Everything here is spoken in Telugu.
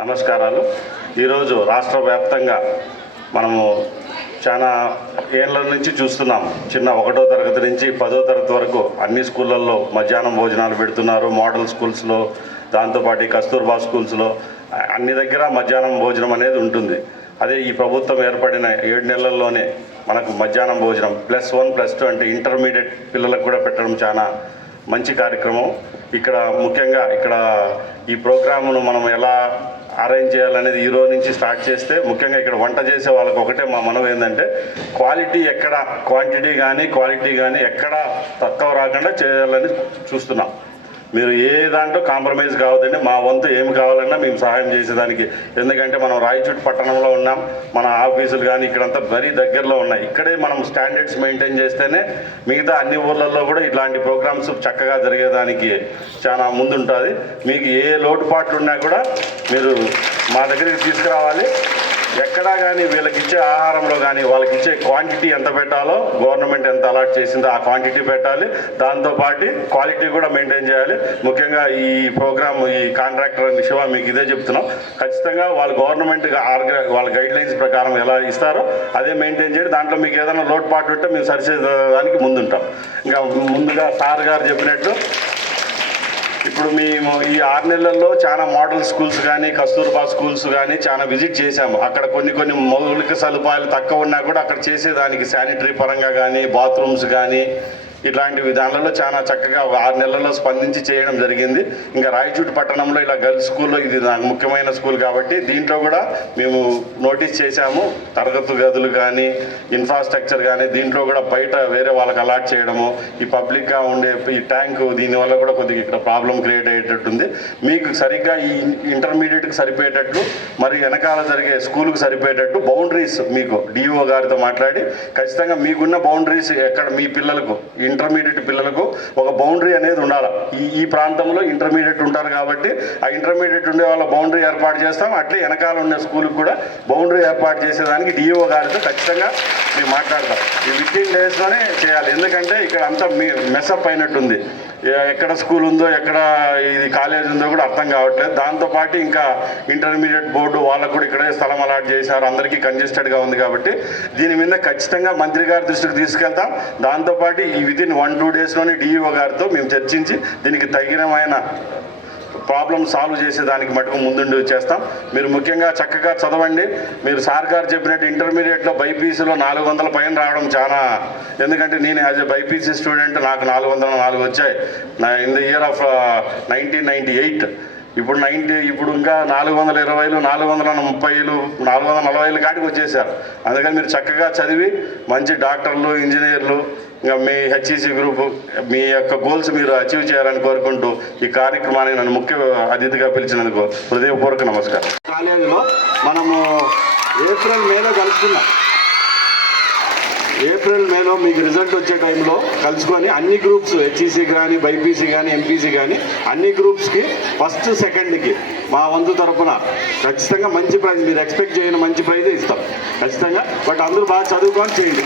నమస్కారాలు. ఈరోజు రాష్ట్ర వ్యాప్తంగా మనము చాలా ఏళ్ళ నుంచి చూస్తున్నాం. చిన్న ఒకటో తరగతి నుంచి పదో తరగతి వరకు అన్ని స్కూళ్ళల్లో మధ్యాహ్నం భోజనాలు పెడుతున్నారు. మోడల్ స్కూల్స్లో దాంతోపాటు కస్తూర్బా స్కూల్స్లో అన్ని దగ్గర మధ్యాహ్నం భోజనం అనేది ఉంటుంది. అదే ఈ ప్రభుత్వం ఏర్పడిన ఏడు నెలల్లోనే మనకు మధ్యాహ్నం భోజనం ప్లస్ వన్ ప్లస్ టూ అంటే ఇంటర్మీడియట్ పిల్లలకు కూడా పెట్టడం చాలా మంచి కార్యక్రమం. ఇక్కడ ముఖ్యంగా ఇక్కడ ఈ ప్రోగ్రామును మనం ఎలా అరేంజ్ చేయాలనేది ఈ రోజు నుంచి స్టార్ట్ చేస్తే ముఖ్యంగా ఇక్కడ వంట చేసే వాళ్ళకి ఒకటే మా మనం ఏంటంటే క్వాలిటీ ఎక్కడ క్వాంటిటీ కానీ క్వాలిటీ కానీ ఎక్కడ తక్కువ రాకుండా చేయాలని చూస్తున్నాం. మీరు ఏ దాంట్లో కాంప్రమైజ్ కావద్దండి మా వంతు ఏమి కావాలన్నా మేము సహాయం చేసేదానికి. ఎందుకంటే మనం రాయచూట్ పట్టణంలో ఉన్నాం మన ఆఫీసులు కానీ ఇక్కడంతా మరీ దగ్గరలో ఉన్నాయి. ఇక్కడే మనం స్టాండర్డ్స్ మెయింటైన్ చేస్తేనే మిగతా అన్ని ఊర్లలో కూడా ఇట్లాంటి ప్రోగ్రామ్స్ చక్కగా జరిగేదానికి చాలా ముందుంటుంది. మీకు ఏ లోటుపాట్లు ఉన్నా కూడా మీరు మా దగ్గరికి తీసుకురావాలి. ఎక్కడా కానీ వీళ్ళకి ఇచ్చే ఆహారంలో కానీ వాళ్ళకి ఇచ్చే క్వాంటిటీ ఎంత పెట్టాలో గవర్నమెంట్ ఎంత అలాట్ చేసిందో ఆ క్వాంటిటీ పెట్టాలి. దాంతోపాటు క్వాలిటీ కూడా మెయింటైన్ చేయాలి. ముఖ్యంగా ఈ ప్రోగ్రామ్ ఈ కాంట్రాక్టర్ అని మీకు ఇదే చెప్తున్నాం. ఖచ్చితంగా వాళ్ళు గవర్నమెంట్ వాళ్ళ గైడ్ లైన్స్ ప్రకారం ఎలా ఇస్తారో అదే మెయింటైన్ చేయండి దాంట్లో మీకు ఏదైనా లోటుపాటు ఉంటే మేము సరిచేయడానికి ముందుంటాం. ఇంకా ముందుగా సార్ గారు చెప్పినట్టు ఇప్పుడు మేము ఈ ఆరు నెలల్లో చాలా మోడల్ స్కూల్స్ కానీ కస్తూర్బా స్కూల్స్ కానీ చాలా విజిట్ చేశాము. అక్కడ కొన్ని కొన్ని మౌలిక సదుపాయాలు తక్కువ ఉన్నా కూడా అక్కడ చేసేదానికి శానిటరీ పరంగా కానీ బాత్రూమ్స్ కానీ ఇట్లాంటి విధానాలలో చాలా చక్కగా ఆరు నెలల్లో స్పందించి చేయడం జరిగింది. ఇంకా రాయచూటి పట్టణంలో ఇలా గర్ల్స్ స్కూల్లో ఇది నాకు ముఖ్యమైన స్కూల్ కాబట్టి దీంట్లో కూడా మేము నోటీస్ చేశాము. తరగతి గదులు కానీ ఇన్ఫ్రాస్ట్రక్చర్ కానీ దీంట్లో కూడా బయట వేరే వాళ్ళకి అలాట్ చేయడము ఈ పబ్లిక్గా ఉండే ఈ ట్యాంకు దీనివల్ల కూడా కొద్దిగా ఇక్కడ ప్రాబ్లం క్రియేట్ అయ్యేటట్టుంది. మీకు సరిగ్గా ఈ ఇంటర్మీడియట్కి సరిపోయేటట్లు మరి వెనకాల జరిగే స్కూల్కి సరిపోయేటట్టు బౌండరీస్ మీకు డిఓ గారితో మాట్లాడి ఖచ్చితంగా మీకున్న బౌండరీస్ ఎక్కడ మీ పిల్లలకు ఇంటర్మీడియట్ పిల్లలకు ఒక బౌండరీ అనేది ఉండాలి. ఈ ఈ ప్రాంతంలో ఇంటర్మీడియట్ ఉంటారు కాబట్టి ఆ ఇంటర్మీడియట్ ఉండే వాళ్ళ బౌండరీ ఏర్పాటు చేస్తాం. అట్లే వెనకాల ఉన్న స్కూల్కి కూడా బౌండరీ ఏర్పాటు చేసేదానికి డిఓ గారితో ఖచ్చితంగా మేము మాట్లాడతాం. ఈ వితిన్ డేస్లోనే చేయాలి. ఎందుకంటే ఇక్కడ అంతా మీ మెస్అప్ అయినట్టుంది. ఎక్కడ స్కూల్ ఉందో ఎక్కడ ఇది కాలేజ్ ఉందో కూడా అర్థం కావట్లేదు. దాంతోపాటు ఇంకా ఇంటర్మీడియట్ బోర్డు వాళ్ళకు కూడా ఇక్కడే స్థలం అలాట్ చేశారు. అందరికీ కంజెస్టెడ్గా ఉంది కాబట్టి దీని మీద ఖచ్చితంగా మంత్రి గారి దృష్టికి తీసుకెళ్తాం. దాంతోపాటు ఈ విదిన్ వన్ టూ డేస్లోనే డిఈఓ గారితో మేము చర్చించి దీనికి తగినమైన ప్రాబ్లమ్ సాల్వ్ చేసేదానికి మటుకు ముందుండి చేస్తాం మీరు ముఖ్యంగా చక్కగా చదవండి. మీరు సార్ గారు చెప్పినట్టు ఇంటర్మీడియట్లో బైపీసీలో నాలుగు వందల పైన రావడం చాలా ఎందుకంటే నేను యాజ్ ఎ బైపీసీ స్టూడెంట్ నాకు నాలుగు వందల నాలుగు వచ్చాయి. నా in the year of nineteen ninety eight ఇప్పుడు నైంటీ ఇప్పుడు ఇంకా నాలుగు వందల ఇరవైలు నాలుగు వందల ముప్పైలు నాలుగు వందల నలభైలు కాటికి వచ్చేసారు. అందుకని మీరు చక్కగా చదివి మంచి డాక్టర్లు ఇంజనీర్లు ఇంకా మీ హెచ్ఈసి గ్రూప్ మీ యొక్క గోల్స్ మీరు అచీవ్ చేయాలని కోరుకుంటూ ఈ కార్యక్రమాన్ని నన్ను ముఖ్య అతిథిగా పిలిచినందుకు హృదయపూర్వక నమస్కారం. కాలేజీలో మనము ఏప్రిల్ మేలో కలుసుకున్నాం ఏప్రిల్ మేలో మీకు రిజల్ట్ వచ్చే టైంలో కలుసుకొని అన్ని గ్రూప్స్ హెచ్ఈసీ కానీ బైపీసీ కానీ ఎంపీసీ కానీ అన్ని గ్రూప్స్కి ఫస్ట్ సెకండ్కి మా వంతు తరపున ఖచ్చితంగా మంచి ప్రైజ్ మీరు ఎక్స్పెక్ట్ చేయని మంచి ప్రైజ్ ఇస్తాం. ఖచ్చితంగా. బట్ అందరూ బాగా చదువుకొని చేయండి.